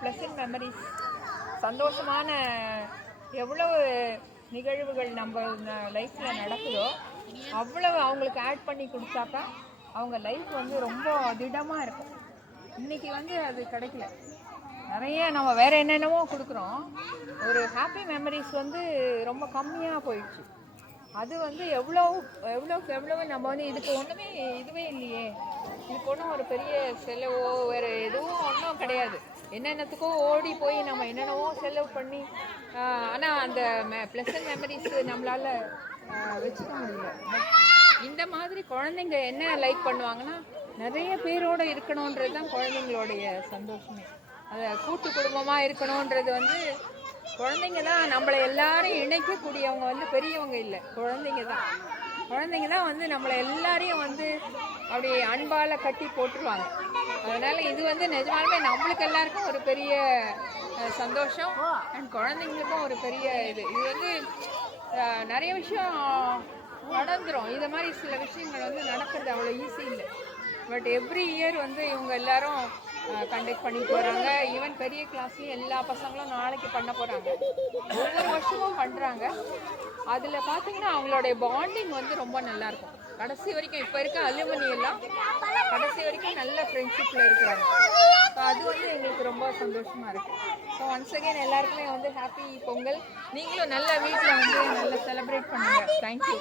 Pleasant memories, சந்தோஷமான எவ்வளவு நிகழ்வுகள் நம்ம லைஃப்பில் நடக்குதோ அவ்வளவு அவங்களுக்கு ஆட் பண்ணி கொடுத்தாக்கா அவங்க லைஃப் வந்து ரொம்ப திடமாக இருக்கும். இன்றைக்கி வந்து அது கிடைக்கல. நிறைய நம்ம வேறு என்னென்னவோ கொடுக்குறோம், ஒரு மெமரிஸ் வந்து ரொம்ப கம்மியாக போயிடுச்சு. அது வந்து எவ்வளோக்கு நம்ம வந்து இதுக்கு ஒன்றுமே இதுவே இல்லையே, இதுக்கு ஒன்றும் ஒரு பெரிய செலவோ வேறு எதுவும் ஒன்றும் கிடையாது. என்னென்னத்துக்கோ ஓடி போய் நம்ம என்னென்னவோ செலவு பண்ணி ஆனால் அந்த ப்ளசன்ட் மெமரிஸ் நம்மளால் வச்சுக்க முடியல. இந்த மாதிரி குழந்தைங்க என்ன லைக் பண்ணுவாங்கன்னா, நிறைய பேரோடு இருக்கணுன்றது தான் குழந்தைங்களுடைய சந்தோஷமே. அதை கூட்டு குடும்பமாக இருக்கணுன்றது வந்து குழந்தைங்க தான் நம்மளை எல்லாரையும் இணைக்கக்கூடியவங்க, வந்து பெரியவங்க இல்லை, குழந்தைங்க தான் வந்து நம்மளை எல்லாரையும் வந்து அப்படி அன்பால் கட்டி போட்டுருவாங்க. அதனால் இது வந்து நிஜமாலுமே நம்மளுக்கு எல்லாருக்கும் ஒரு பெரிய சந்தோஷம், அண்ட் குழந்தைங்களுக்கும் ஒரு பெரிய இது வந்து நிறைய விஷயம் நடந்துடும். இது மாதிரி சில விஷயங்கள் வந்து நடக்கிறது அவ்வளோ ஈஸி இல்லை. பட் எவ்ரி இயர் வந்து இவங்க எல்லாரும் கண்டக்ட் பண்ணிட்டு வராங்க. ஈவன் பெரிய கிளாஸ்லேயும் எல்லா பசங்களும் நாளைக்கு பண்ண போகிறாங்க. ஒவ்வொரு வருஷமும் பண்ணுறாங்க. அதில் பார்த்தீங்கன்னா அவங்களுடைய பாண்டிங் வந்து ரொம்ப நல்லாயிருக்கும். கடைசி வரைக்கும் இப்போ இருக்க அலுமினி எல்லாம் கடைசி வரைக்கும் நல்ல ஃப்ரெண்ட்ஷிப்பில் இருக்கிறாங்க. ஸோ அது வந்து எங்களுக்கு ரொம்ப சந்தோஷமாக இருக்குது. ஸோ ஒன்ஸ் அகெயின் எல்லாருக்குமே வந்து ஹாப்பி பொங்கல். நீங்களும் நல்ல வீட்டில் வந்து நல்லா செலிப்ரேட் பண்ணுங்கள். தேங்க்யூ.